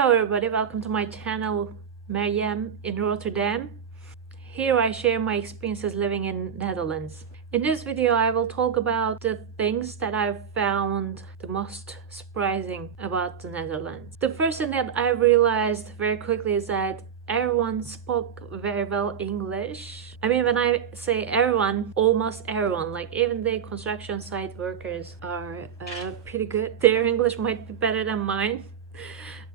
Hello everybody, welcome to my channel Maryam in Rotterdam. Here I share my experiences living in Netherlands. In this video I will talk about the things that I've found the most surprising about the Netherlands. The first thing that I realized very quickly is that everyone spoke very well English. I mean, when I say everyone, almost everyone, like even the construction site workers are pretty good. Their English might be better than mine.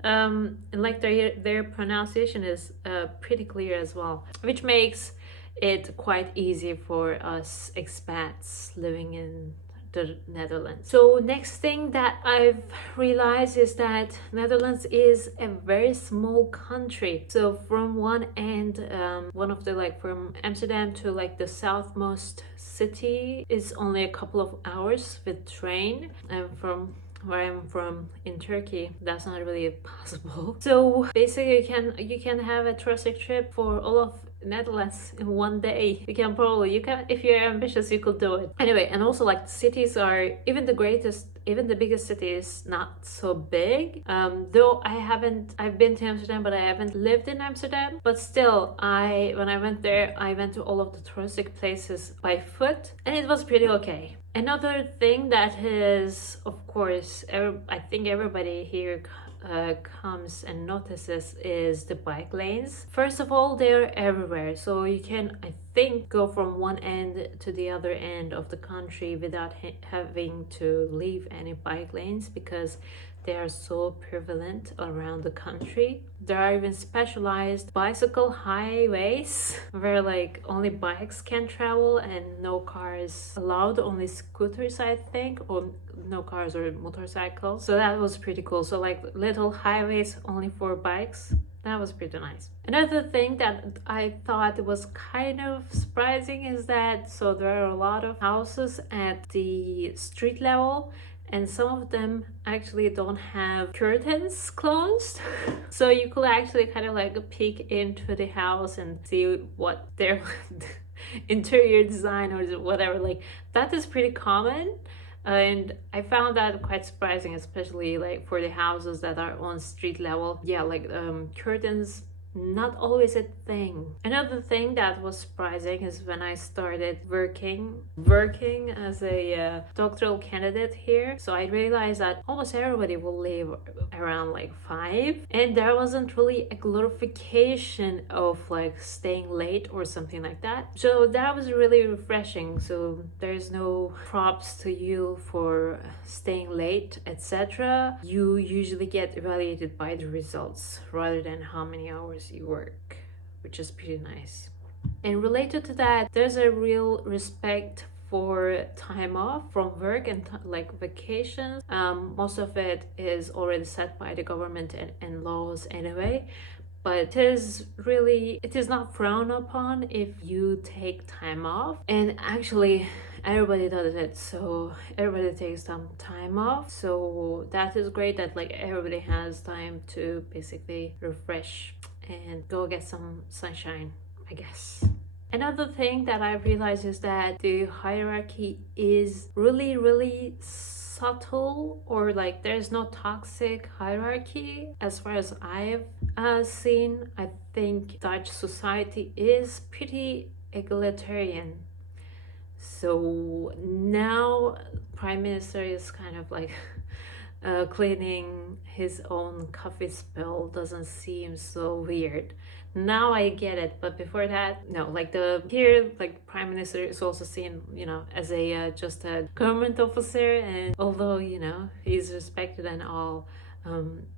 And like their pronunciation is pretty clear as well, which makes it quite easy for us expats living in the Netherlands. So next thing that I've realized is that Netherlands is a very small country. So from one end, one of the from Amsterdam to the southmost city is only a couple of hours with train, and from where I'm from in Turkey, that's not really possible. So basically you can have a touristic trip for all of Netherlands in one day. You can if you're ambitious, you could do it. Anyway, and also the cities are, even the biggest city is not so big. Though I've been to Amsterdam, but I haven't lived in Amsterdam. But still, when I went there, I went to all of the touristic places by foot, and it was pretty okay. Another thing that is, of course, I think everybody here comes and notices is the bike lanes. First of all, they're everywhere, so you can, I think, go from one end to the other end of the country without having to leave any bike lanes, because they are so prevalent around the country. There are even specialized bicycle highways where only bikes can travel and no cars allowed, only scooters I think, or no cars or motorcycles. So that was pretty cool. So little highways only for bikes. That was pretty nice. Another thing that I thought was kind of surprising is that there are a lot of houses at the street level, and some of them actually don't have curtains closed. So you could actually kind of peek into the house and see what their interior design or whatever. That is pretty common. And I found that quite surprising, especially for the houses that are on street level. Yeah, curtains, not always a thing. Another thing that was surprising is when I started working as a doctoral candidate here. So I realized that almost everybody will leave around 5, and there wasn't really a glorification of staying late or something like that. So that was really refreshing. So there's no props to you for staying late, etc. You usually get evaluated by the results rather than how many hours you work, which is pretty nice. And related to that, there's a real respect for time off from work and vacations. Most of it is already set by the government and laws anyway, but it is not frowned upon if you take time off. And actually everybody does it, so everybody takes some time off. So that is great that everybody has time to basically refresh and go get some sunshine, I guess. Another thing that I realized is that the hierarchy is really, really subtle, or there's no toxic hierarchy as far as I've seen. I think Dutch society is pretty egalitarian. So now Prime Minister is kind of cleaning his own coffee spill doesn't seem so weird. Now I get it, but before that, no. Prime Minister is also seen, as a just a government officer, and although he's respected and all,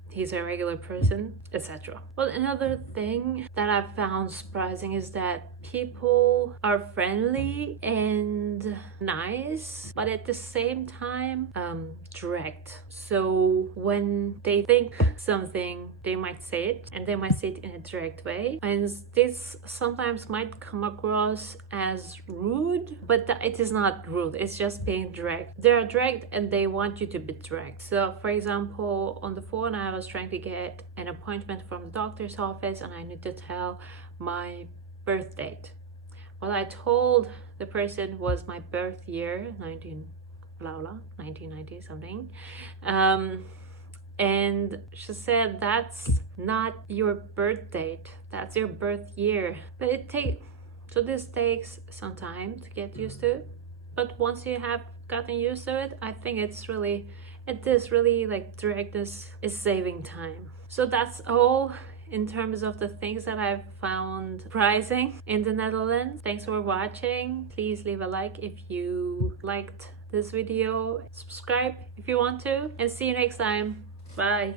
he's a regular person, etc. Well, another thing that I found surprising is that people are friendly and nice, but at the same time direct. So when they think something, they might say it, and they might say it in a direct way, and this sometimes might come across as rude, but it is not rude, it's just being direct. They are direct and they want you to be direct. So for example, on the phone I was trying to get an appointment from the doctor's office, and I need to tell my birth date. What I told the person was my birth year, 1990 something. And she said that's not your birth date, that's your birth year. But this takes some time to get used to. But once you have gotten used to it, I think it is really like directness is saving time. So that's all in terms of the things that I've found surprising in the Netherlands. Thanks for watching. Please leave a like if you liked this video. Subscribe if you want to, and see you next time. Bye.